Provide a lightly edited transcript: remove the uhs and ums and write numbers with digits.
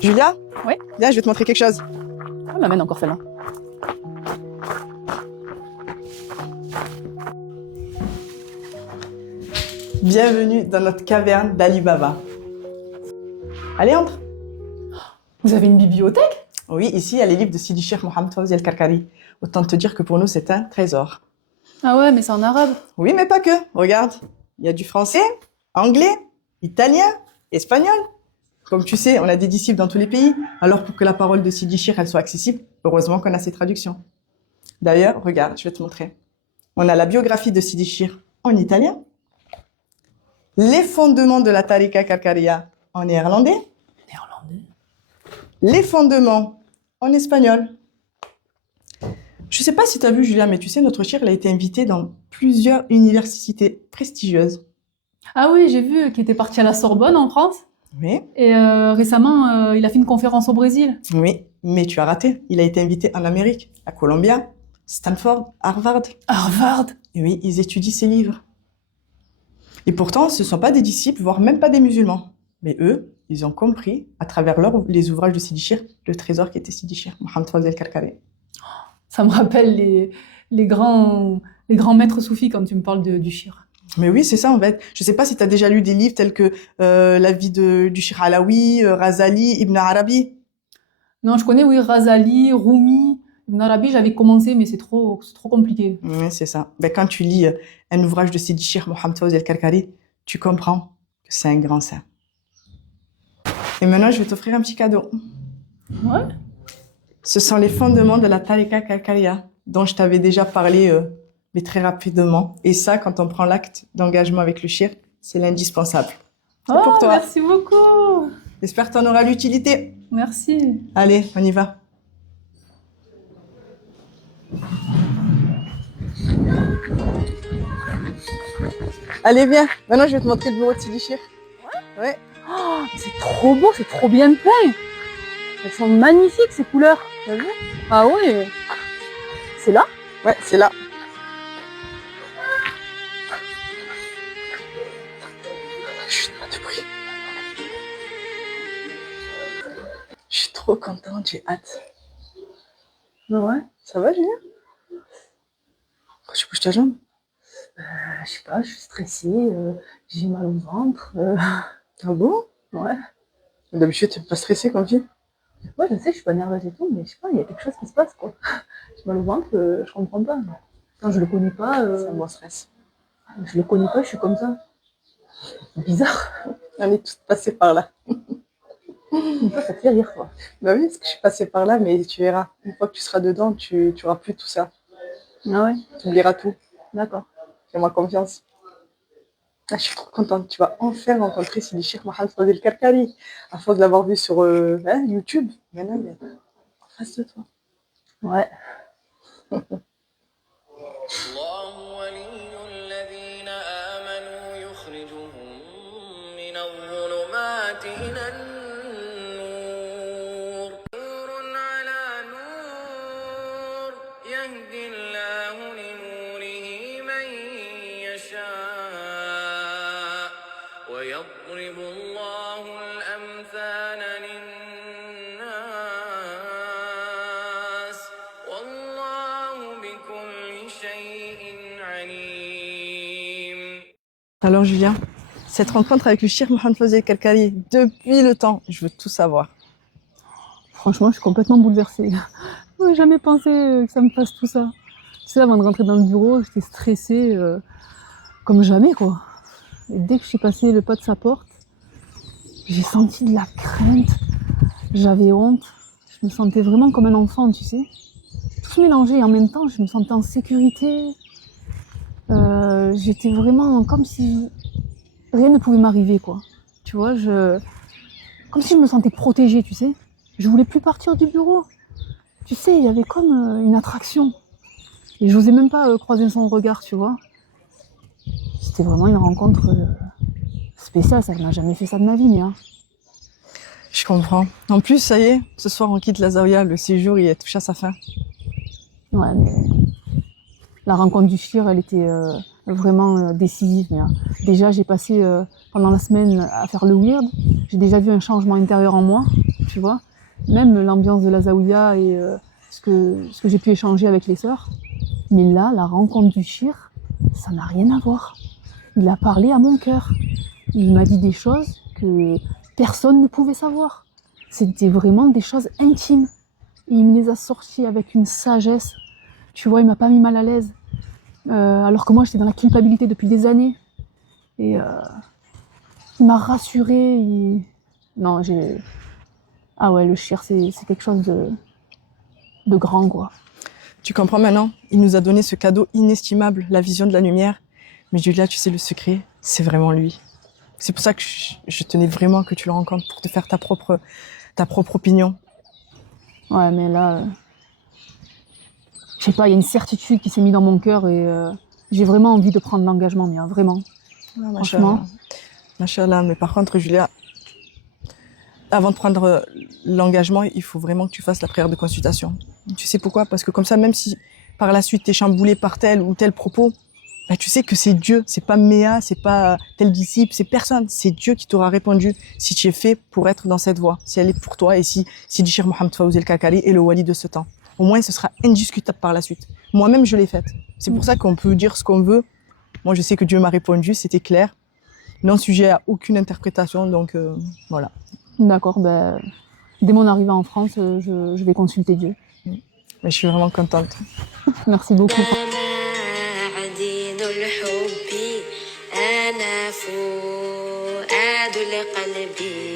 Julia? Ouais. Viens, je vais te montrer quelque chose. Ah, m'amène encore celle-là. Bienvenue dans notre caverne d'Ali Baba. Allez, entre. Vous avez une bibliothèque? Oui, ici, il y a les livres de Sidi Cheikh Mohammed Fawzi Al-Karkari. Autant te dire que pour nous, c'est un trésor. Ah ouais, mais c'est en arabe. Oui, mais pas que. Regarde, il y a du français, anglais, italien, espagnol. Comme tu sais, on a des disciples dans tous les pays. Alors, pour que la parole de Sidi Cheikh, elle soit accessible, heureusement qu'on a ces traductions. D'ailleurs, regarde, je vais te montrer. On a la biographie de Sidi Cheikh en italien, les fondements de la Tariqa Karkaria en néerlandais, les fondements en espagnol. Je sais pas si tu as vu, Julia, mais tu sais, notre cheikh, il a été invité dans plusieurs universités prestigieuses. Ah oui, j'ai vu qu'il était parti à la Sorbonne en France. Oui, Et récemment, il a fait une conférence au Brésil. oui, mais tu as raté. Il a été invité en Amérique, à Columbia, Stanford, Harvard. Harvard. Et oui, ils étudient ses livres. Et pourtant, ce ne sont pas des disciples, voire même pas des musulmans. Mais eux, ils ont compris, à travers les ouvrages de Sidi Cheikh, le trésor qui était Sidi Cheikh, Mohammed Fawzi Al-Karkari. Ça me rappelle les grands maîtres soufis quand tu me parles du shir. Mais oui, c'est ça en fait. Je sais pas si tu as déjà lu des livres tels que La vie du Cheikh Alaoui, Razali, Ibn Arabi. Non, je connais, oui, Razali, Rumi, Ibn Arabi, j'avais commencé, mais c'est trop compliqué. Oui, c'est ça. Ben, quand tu lis un ouvrage de Sidi Cheikh Mohammed Fawzi Al-Karkari, tu comprends que c'est un grand saint. Et maintenant, je vais t'offrir un petit cadeau. Ouais. Ce sont les fondements de la Tariqa Karkaria, dont je t'avais déjà parlé, mais très rapidement. Et ça, quand on prend l'acte d'engagement avec le shir, c'est l'indispensable. C'est pour toi. Merci beaucoup. J'espère que tu en auras l'utilité. Merci. Allez, on y va. Allez, viens. Maintenant, je vais te montrer le bureau de Sidi Cheikh. Ouais. Oh, c'est trop beau, c'est trop bien peint. Elles sont magnifiques, ces couleurs. T'as vu? Ah ouais. C'est là? Ouais, c'est là. Chut, pas de bruit. Je suis trop contente, j'ai hâte. Ouais. Ça va, Julien? Pourquoi tu bouges ta jambe? Je sais pas, je suis stressée, j'ai mal au ventre. Ah bon? Ouais. D'habitude, t'es pas stressée comme tu? Ouais, je sais, je suis pas nerveuse et tout, mais je sais pas, il y a quelque chose qui se passe, quoi. J'ai mal au ventre, je comprends pas. Quand je le connais pas, C'est un bon stress. je le connais pas, je suis comme ça. C'est bizarre. On est toutes passées par là. Ça te fait rire, quoi. Bah oui, parce que je suis passée par là, mais tu verras. Une fois que tu seras dedans, tu auras plus tout ça. Ah ouais? Tu oublieras tout. D'accord. Fais-moi confiance. Ah, je suis trop contente. Tu vas enfin rencontrer Sidi Cheikh Mohammed Fawzi Al-Karkari. À force de l'avoir vu sur YouTube. Maintenant, il est en face de toi. Ouais. الله ولي الذين آمنوا يخرجهم من الظلمات إلى النور نور على نور يهدي الله لنوره من يشاء ويضرب الله الأمثال للناس والله بكل شيء عليم. Alors, Julien, cette rencontre avec le Cheikh Mohammed Fawzi Al-Karkari, depuis le temps, je veux tout savoir. Franchement, je suis complètement bouleversée. J'aurais jamais pensé que ça me fasse tout ça. Tu sais, avant de rentrer dans le bureau, j'étais stressée comme jamais, quoi. Et dès que je suis passée le pas de sa porte, j'ai senti de la crainte, j'avais honte. Je me sentais vraiment comme un enfant, tu sais. Tout mélangé et en même temps, je me sentais en sécurité. J'étais vraiment comme si rien ne pouvait m'arriver, quoi. Tu vois, comme si je me sentais protégée, tu sais. Je voulais plus partir du bureau. Tu sais, il y avait comme une attraction. Et j'osais même pas croiser son regard, tu vois. C'était vraiment une rencontre spéciale, ça m'a jamais fait ça de ma vie, mais hein. Je comprends. En plus, ça y est, ce soir, on quitte la Zaouia. Le séjour, il est touché à sa fin. Ouais, mais la rencontre du shir, elle était vraiment décisive. Mais, déjà, j'ai passé pendant la semaine à faire le weird. J'ai déjà vu un changement intérieur en moi, tu vois. Même l'ambiance de la Zaouïa et ce que j'ai pu échanger avec les sœurs. Mais là, la rencontre du Shir, ça n'a rien à voir. Il a parlé à mon cœur. Il m'a dit des choses que personne ne pouvait savoir. C'était vraiment des choses intimes. Et il me les a sorties avec une sagesse. Tu vois, il m'a pas mis mal à l'aise. Alors que moi, j'étais dans la culpabilité depuis des années. Et il m'a rassurée. Non, j'ai... Ah ouais, le Shir, c'est quelque chose de grand, quoi. Tu comprends maintenant? Il nous a donné ce cadeau inestimable, la vision de la lumière. Mais Julia, tu sais, le secret, c'est vraiment lui. C'est pour ça que je tenais vraiment que tu le rencontres pour te faire ta propre opinion. Ouais, mais là... je sais pas, il y a une certitude qui s'est mise dans mon cœur et j'ai vraiment envie de prendre l'engagement, Mia, vraiment. Ah, Franchement. Machallah, mais par contre, Julia, avant de prendre l'engagement, il faut vraiment que tu fasses la prière de consultation. Tu sais pourquoi? Parce que comme ça, même si par la suite t'es chamboulé par tel ou tel propos, bah, tu sais que c'est Dieu, c'est pas Méa, c'est pas tel disciple, c'est personne. C'est Dieu qui t'aura répondu si tu es fait pour être dans cette voie, si elle est pour toi et si Cheikh Mohamed Fawzi El-Kakali est le wali de ce temps. Au moins, ce sera indiscutable par la suite. Moi-même, je l'ai faite. C'est pour ça qu'on peut dire ce qu'on veut. Moi, je sais que Dieu m'a répondu, c'était clair, non sujet à aucune interprétation, donc voilà. D'accord, ben, dès mon arrivée en France, je vais consulter Dieu. Mais je suis vraiment contente. Merci beaucoup. عدين الحب أنا فؤاد لقلبي